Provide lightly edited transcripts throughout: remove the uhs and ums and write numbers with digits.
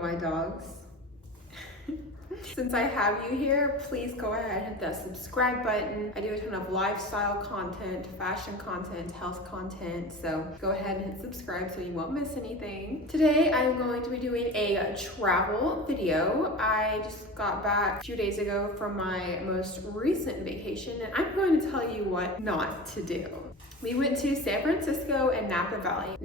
my dogs. Since I have you here, please go ahead and hit that subscribe button. I do a ton of lifestyle content, fashion content, health content, so go ahead and hit subscribe so you won't miss anything. Today I'm going to be doing a travel video. I just got back a few days ago from my most recent vacation, and I'm going to tell you what not to do. We went to San Francisco and Napa Valley.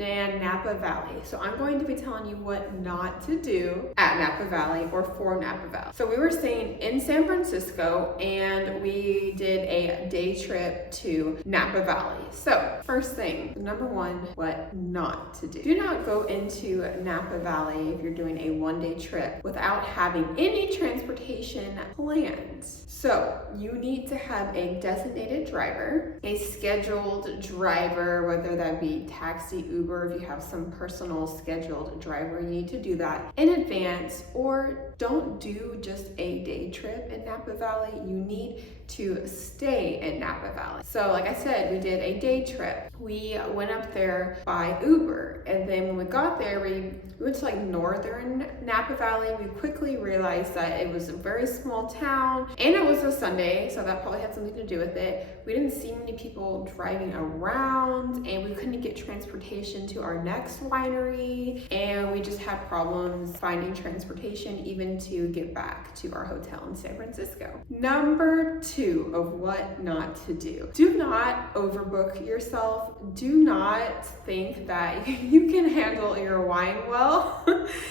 So I'm going to be telling you what not to do at Napa Valley or for Napa Valley. So we were staying in San Francisco and we did a day trip to Napa Valley. So first thing, number one, what not to do. Do not go into Napa Valley if you're doing a one-day trip without having any transportation plans. So you need to have a designated driver, a scheduled driver, whether that be taxi, Uber. If you have some personal scheduled driver, you need to do that in advance, or don't do just a day trip in Napa Valley. You need to stay in Napa Valley. So like I said, we did a day trip. We went up there by Uber, and then when we got there, we went to like northern Napa Valley. We quickly realized that it was a very small town and it was a Sunday, so that probably had something to do with it. We didn't see many people driving around, and we couldn't get transportation to our next winery, and we just had problems finding transportation even to get back to our hotel in San Francisco. Number two of what not to do. Do not overbook yourself. Do not think that you can handle your wine well.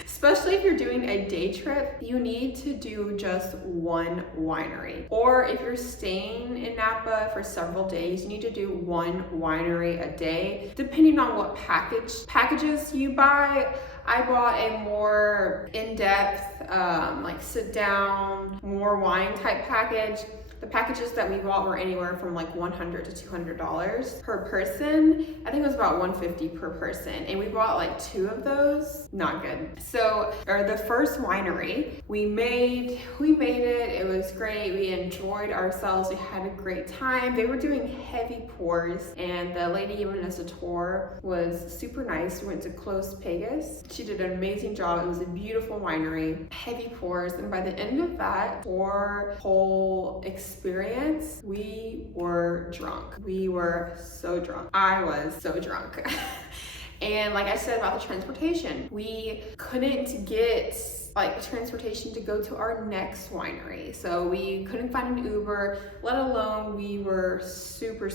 Especially if you're doing a day trip, you need to do just one winery. Or if you're staying in Napa for several days, you need to do one winery a day, depending on what packages you buy. I bought a more in-depth, like sit down, more wine type package. The packages that we bought were anywhere from like $100 to $200 per person. I think it was about $150 per person, and we bought like 2 of those. Not good. So, the first winery, we made it. It was great. We enjoyed ourselves. We had a great time. They were doing heavy pours, and the lady giving us a tour was super nice. We went to Close Pegas. She did an amazing job. It was a beautiful winery, heavy pours, and by the end of that whole experience, we were drunk. We were so drunk. I was so drunk. And like I said about the transportation, we couldn't get like transportation to go to our next winery. So we couldn't find an Uber, let alone we were super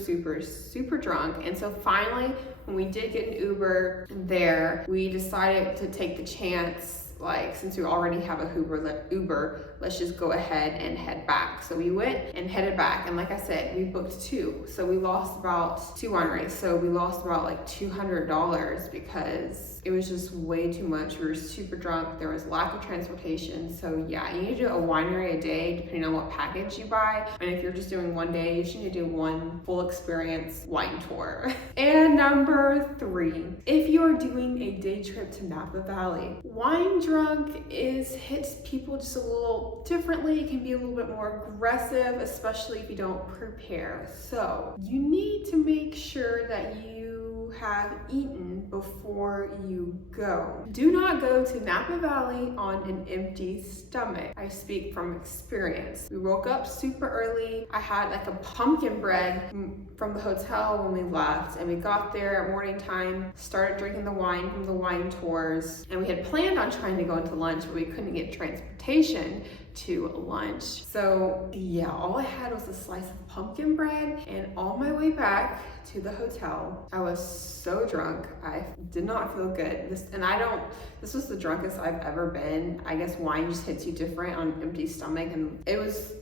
drunk. And so finally, when we did get an Uber there, we decided to take the chance. Like, since we already have a Uber, let's just go ahead and head back. So we went and headed back, and like I said, we booked 2. So we lost about 2 wineries. So we lost about like $200 because it was just way too much. We were super drunk. There was lack of transportation. So yeah, you need to do a winery a day depending on what package you buy. And if you're just doing one day, you should need to do one full experience wine tour. And number 3, if you're doing a day trip to Napa Valley, wine drunk hits people just a little differently. It can be a little bit more aggressive, especially if you don't prepare. So you need to make sure that you have eaten before you go. Do not go to Napa Valley on an empty stomach. I speak from experience. We woke up super early. I had like a pumpkin bread from the hotel when we left, and we got there at morning time, started drinking the wine from the wine tours, and we had planned on trying to go into lunch, but we couldn't get transportation to lunch. So yeah, all I had was a slice of pumpkin bread, and on my way back to the hotel, I was so drunk. I did not feel good. This was the drunkest I've ever been. I guess wine just hits you different on an empty stomach, and it was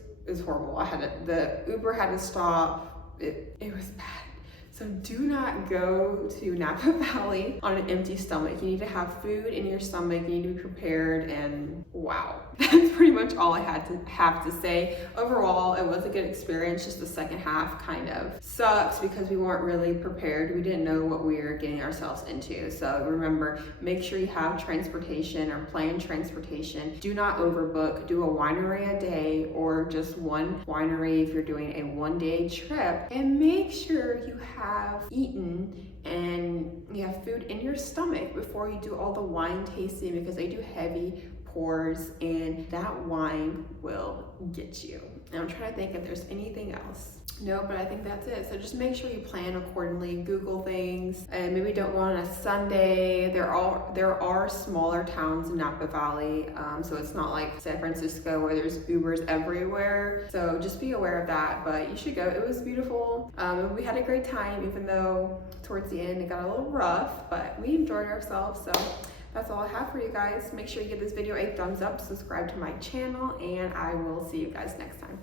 horrible. The Uber had to stop. It was bad. So do not go to Napa Valley on an empty stomach. You need to have food in your stomach. You need to be prepared, and wow. That's pretty much all I have to say. Overall, it was a good experience. Just the second half kind of sucks because we weren't really prepared. We didn't know what we were getting ourselves into. So remember, make sure you have transportation or plan transportation. Do not overbook. Do a winery a day or just one winery if you're doing a one-day trip. And make sure you have eaten and you have food in your stomach before you do all the wine tasting, because they do heavy pores, and that wine will get you. And I'm trying to think if there's anything else. No, but I think that's it. So just make sure you plan accordingly, Google things, and maybe don't go on a Sunday. There are smaller towns in Napa Valley, so it's not like San Francisco where there's Ubers everywhere. So just be aware of that, but you should go. It was beautiful. And we had a great time, even though towards the end it got a little rough, but we enjoyed ourselves. So that's all I have for you guys. Make sure you give this video a thumbs up, subscribe to my channel, and I will see you guys next time.